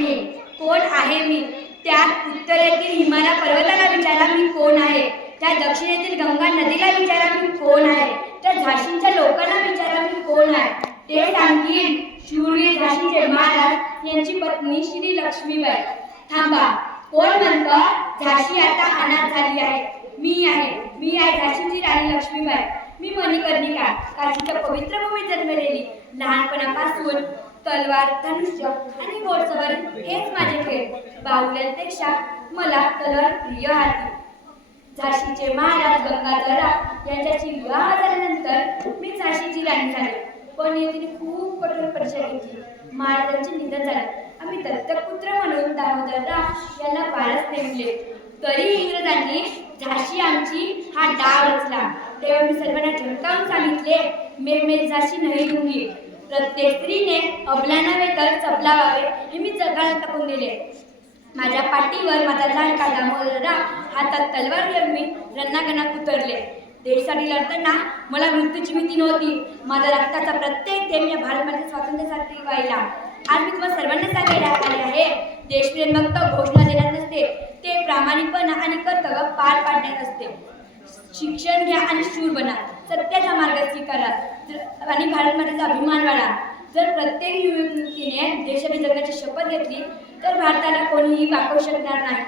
दाक्षिणे कोण आहे मी, त्या उत्तरेतील हिमालय पर्वताला विचारा मी कोण आहे, त्या दक्षिणेतील गंगा नदीला विचारा मी कोण आहे, त्या झाशीच्या लोकांना विचारा मी कोण आहे. ते सांगतील शूरवीर झाशीचे महाराज यांची पत्नी श्री लक्ष्मीबाई. थांबा, कोण म्हणतं झाशी आता अनाथ झाली आहे? मी आहे झाशीची राणी लक्ष्मीबाई. मी मणिकर्णिका, काशीच्या पवित्र भूमीत जन्मलेली. लहानपणापासून तलवार, धनुष्य आणि घोडसवारी हेच माझे खेळ. बाहुल्यांपेक्षा मला तलवार प्रिय आहे. झाशीचे महाराज गंगाधरराव यांच्याशी विवाह झाल्यानंतर मी झाशीची राणी झाले. पण तिने खूप कठोर परीक्षा घेतली. महाराजांचे निधन झाले. आम्ही दत्तकपुत्र म्हणून दामोदरराव यांना वारस नेमले. तरी इंग्रजांनी झाशी आमची हा डाव रचला. तेव्हा मी सर्वांना झटकावून सांगितले, मेरी झाशी नाही दूंगी. प्रत्येक स्त्रीने अबला नव्हे तर चपला व्हावे हे मी जगाला टाकून दिले. माझ्या पाठीवर माझा लाडका दामोदरराव हातात तलवार घेऊन मी रणांगणात उतरले. देशासाठी लढताना मला मृत्यूची भीती नव्हती. माझा रक्ताचा प्रत्येक थेंब या भारताच्या स्वातंत्र्यासाठी वाहिला. आज मी तुम्हाला सर्वांना सांगायला आले आहे, देशप्रेम फक्त घोषणा देण्यात नसते, ते प्रामाणिकपणा आणि कर्तव्य पार पाडण्यात असते. शिक्षण घ्या आणि शूर बना, सत्याचा मार्ग स्वीकारा आणि भारतमातेचा अभिमान वाढा. जर प्रत्येक युवतीने देशाने जगण्याची शपथ घेतली तर भारताला कोणीही वाकवू शकणार नाही.